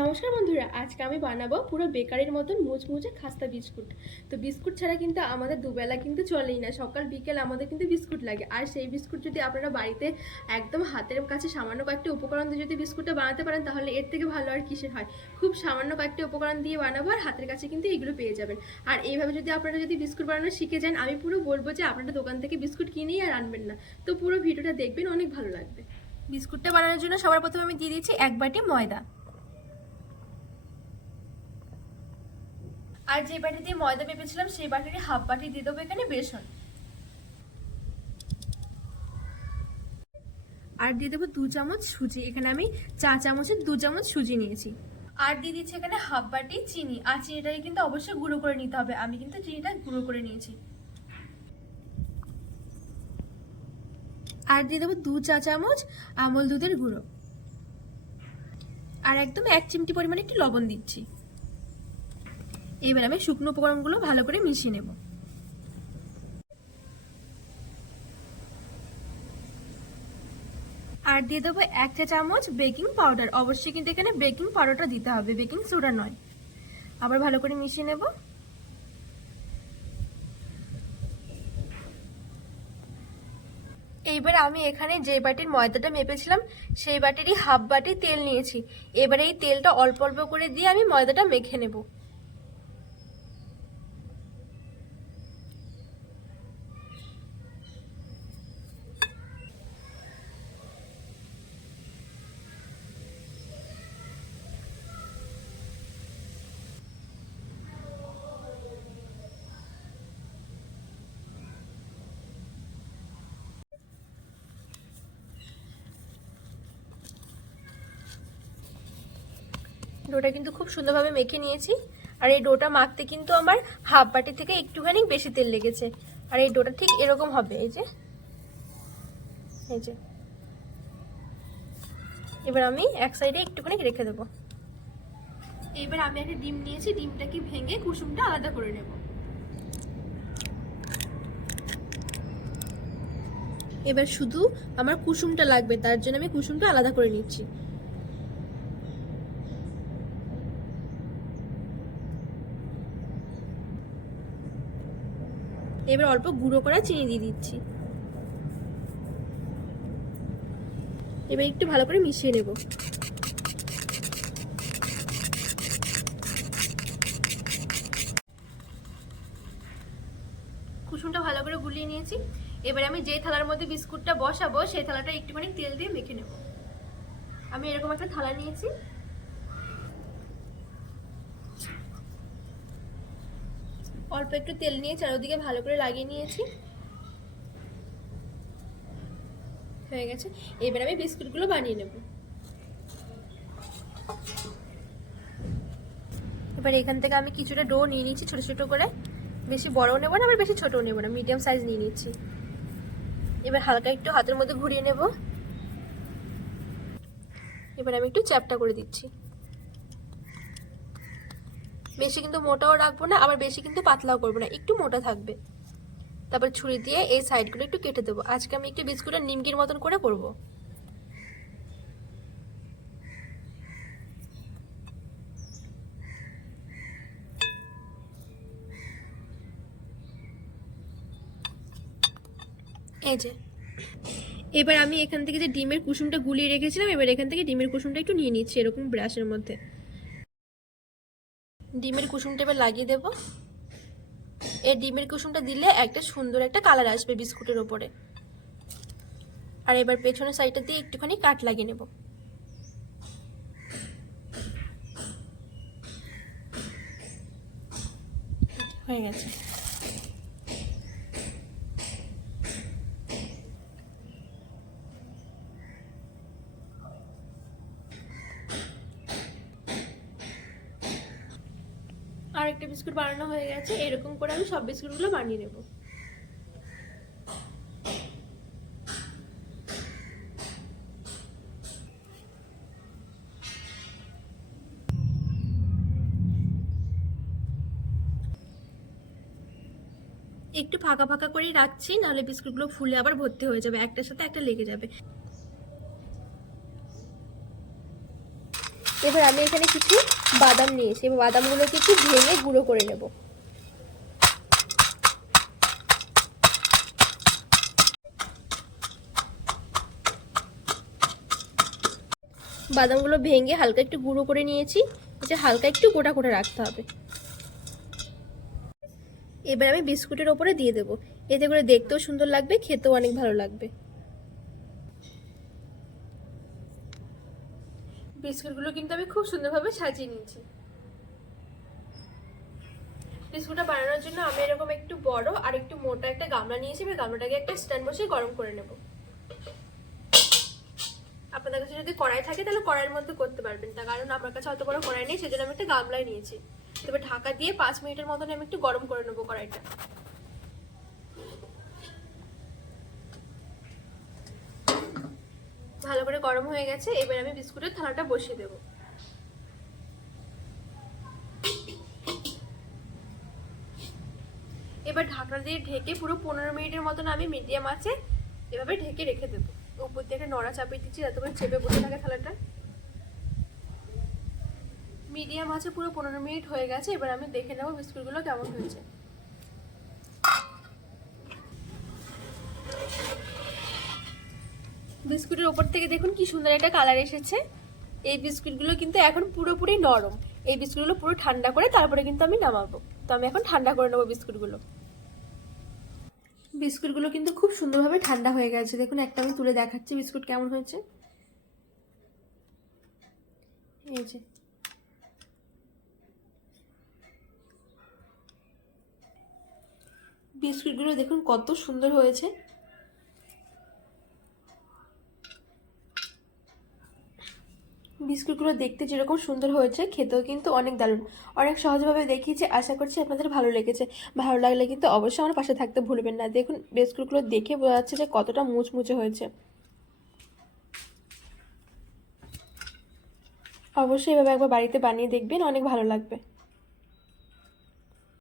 নমস্কার বন্ধুরা, আজকে আমি বানাবো পুরো বেকারির মতন মুচমুচে খাস্তা বিস্কুট। তো বিস্কুট ছাড়া কিন্তু আমাদের দুবেলা কিন্তু চলেই না, সকাল, বিকেল আমাদের কিন্তু বিস্কুট লাগে। আর সেই বিস্কুট যদি আপনারা বাড়িতে একদম হাতের কাছে সামান্য কয়েকটি উপকরণ দিয়ে যদি বিস্কুটটা বানাতে পারেন, তাহলে এর থেকে ভালো আর কিসের হয়? খুব সামান্য কয়েকটি উপকরণ দিয়ে বানাবো আর হাতের কাছে কিন্তু এগুলো পেয়ে যাবেন। আর এইভাবে যদি আপনারা যদি বিস্কুট বানানো শিখে যান, আমি পুরো বলব যে আপনারা দোকান থেকে বিস্কুট কিনেই আর আনবেন না। তো পুরো ভিডিওটা দেখবেন, অনেক ভালো লাগবে। বিস্কুটটা বানানোর জন্য সবার প্রথমে আমি দিয়ে দিচ্ছি এক বাটি ময়দা। আর যে বাটি দিয়ে ময়দা মেপেছিলাম সেই বাটির হাফ বাটি দিয়ে দেবো এখানে বেসন। আর দিয়ে দেবো দু চামচ সুজি। এখানে আমি চা চামচের দু চামচ সুজি নিয়েছি। আর দিয়ে দিচ্ছি এখানে হাফ বাটি চিনি। আর চিনিটাকে কিন্তু অবশ্যই গুঁড়ো করে নিতে হবে। আমি কিন্তু চিনিটা গুঁড়ো করে নিয়েছি। আর দিয়ে দেবো দু চা চামচ আমল দুধের গুঁড়ো। আর একদম এক চিমটি পরিমাণে একটু লবণ দিচ্ছি। এবার আমি শুকনো উপকরণগুলো ভালো করে মিশিয়ে নেব। আর দিয়ে দেবো এক চা চামচ বেকিং পাউডার। অবশ্যই কিন্তু এখানে বেকিং পাউডারটা দিতে হবে, বেকিং সোডা নয়। আবার ভালো করে মিশিয়ে নেব। এইবার আমি এখানে যে বাটির ময়দাটা মেপেছিলাম, সেই বাটিরই হাফ বাটি তেল নিয়েছি। এবারে এই তেলটা অল্প অল্প করে দিয়ে আমি ময়দাটা মেখে নেব। ডোটা কিন্তু খুব সুন্দরভাবে মেখে নিয়েছি। আর এই ডোটা মাখতে কিন্তু আমার হাফ বাটি থেকে একটুখানি বেশি তেল লেগেছে। আর এই ডোটা ঠিক এরকম হবে, এই যে। এই যে। এবার আমি এক সাইডে একটুখানি রেখে দেবো। এবার আমি একটা ডিম নিয়েছি, ডিমটাকে ভেঙে কুসুমটা আলাদা করে নেব। এবার শুধু আমার কুসুমটা লাগবে, তার জন্য আমি কুসুমটা আলাদা করে নিচ্ছি। এবার অল্প গুঁড়ো করা চিনি দিয়ে দিচ্ছি। এবার একটু ভালো করে মিশিয়ে নেব। কুসুমটা ভালো করে গুলিয়ে নিয়েছি। এবার আমি যে থালার মধ্যে বিস্কুটটা বসাবো, সেই থালাটা একটুখানি তেল দিয়ে মেখে নেব। আমি এরকম একটা থালা নিয়েছি। অল্প একটু তেল নিয়ে চারিদিকে ভালো করে লাগিয়ে নিয়েছি। হয়ে গেছে। এবার আমি বিস্কুটগুলো বানিয়ে নেব। এবার এখান থেকে আমি কিছুটা ডো নিয়ে নিচ্ছি ছোট ছোট করে। বেশি বড়ও নেব না, আবার বেশি ছোটও নেব না, মিডিয়াম সাইজ নিয়ে নিচ্ছি। এবার হালকা একটু হাতের মধ্যে ঘুরিয়ে নেব। এবার আমি একটু চ্যাপটা করে দিচ্ছি। বেশি কিন্তু মোটাও রাখব না, আবার বেশি কিন্তু পাতলাও করব না, একটু মোটা থাকবে। তারপর ছুরি দিয়ে এই সাইডগুলো একটু কেটে দেবো। আজকে আমি একটু বিস্কুটের নিমকির মতন করে করব। এই যে, এবার আমি এখান থেকে যে ডিমের কুসুমটা গুলিয়ে রেখেছিলাম, এবার এখান থেকে ডিমের কুসুমটা একটু নিয়ে নিচ্ছি এরকম ব্রাশের মধ্যে। ডিমের কুসুমটা এবার লাগিয়ে দেব। এই ডিমের কুসুমটা দিলে একটা সুন্দর একটা কালার আসবে বিস্কুটের ওপরে। আর এবার পেছনের সাইডটা দিয়ে একটুখানি কাট লাগিয়ে নেব। হয়ে গেছে আর একটা বিস্কুট বানানো হয়ে গেছে, এরকম করে আমি সব বিস্কুটগুলো বানিয়ে নেব। একটু ফাঁকা ফাঁকা করেই রাখছি, নাহলে বিস্কুটগুলো ফুলে আবার ভর্তি হয়ে যাবে, একটার সাথে একটা লেগে যাবে। এবার আমি এখানে কিছু বাদাম নিয়েছি এবার বাদামগুলোকে একটু ভেঙে গুঁড়ো করে নেব। বাদামগুলো ভেঙে হালকা একটু গুঁড়ো করে নিয়েছি। যে হালকা একটু গোটা করে রাখতে হবে। এবার আমি বিস্কুটের ওপরে দিয়ে দেবো। এতে করে দেখতেও সুন্দর লাগবে, খেতেও অনেক ভালো লাগবে। বিস্কুটগুলো কিন্তু আমি খুব সুন্দরভাবে সাজিয়ে নিয়েছি। বিস্কুটটা বানানোর জন্য আমি এরকম একটু বড় আর একটু মোটা একটা গামলা নিয়েছি এবার গামলাটাকে একটা স্ট্যান্ড বসে গরম করে নেব। আপনাদের কাছে যদি কড়াই থাকে তাহলে কড়াইয়ের মধ্যে করতে পারবেন তা, কারণ আমার কাছে অত বড় কড়াই নেই, সেজন্য আমি একটা গামলাই নিয়েছি। তবে ঢাকা দিয়ে পাঁচ মিনিটের মতন আমি একটু গরম করে নেব কড়াইটা। ভালো করে গরম হয়ে গেছে, এবার আমি বিস্কুটের থালাটা বসিয়ে দেবো। এবার ঢাকনা দিয়ে ঢেকে পুরো পনেরো মিনিটের মতন আমি মিডিয়াম আছে, এভাবে ঢেকে রেখে দেবো। উপর একটা নড়া চাপিয়ে দিচ্ছি যাতে করে চেপে বসে থাকে থালাটা। মিডিয়াম আছে, পুরো পনেরো মিনিট হয়ে গেছে, এবার আমি দেখে নেব বিস্কুটগুলো কেমন হয়েছে। বিস্কুটের ওপর থেকে দেখুন কি সুন্দর একটা কালার এসেছে। এই বিস্কুটগুলো কিন্তু এখন পুরোপুরি নরম। এই বিস্কুটগুলো পুরো ঠান্ডা করে তারপরে কিন্তু আমি নামাবো। তো আমি এখন ঠান্ডা করে নেব বিস্কুটগুলো। বিস্কুটগুলো কিন্তু খুব সুন্দরভাবে ঠান্ডা হয়ে গেছে। দেখুন, একটা আমি তুলে দেখাচ্ছি বিস্কুট কেমন হয়েছে। এই যে। বিস্কুটগুলো দেখুন কত সুন্দর হয়েছে। বিস্কুটগুলো দেখতে যেরকম সুন্দর হয়েছে, খেতেও কিন্তু অনেক দারুণ। অনেক সহজভাবে দেখিয়েছি, আশা করছি আপনাদের ভালো লেগেছে। ভালো লাগলে কিন্তু অবশ্যই আমার পাশে থাকতে ভুলবেন না। দেখুন, বিস্কুটগুলো দেখে বোঝা যাচ্ছে যে কতটা মুচমুচে হয়েছে। অবশ্যই এভাবে একবার বাড়িতে বানিয়ে দেখবেন, অনেক ভালো লাগবে।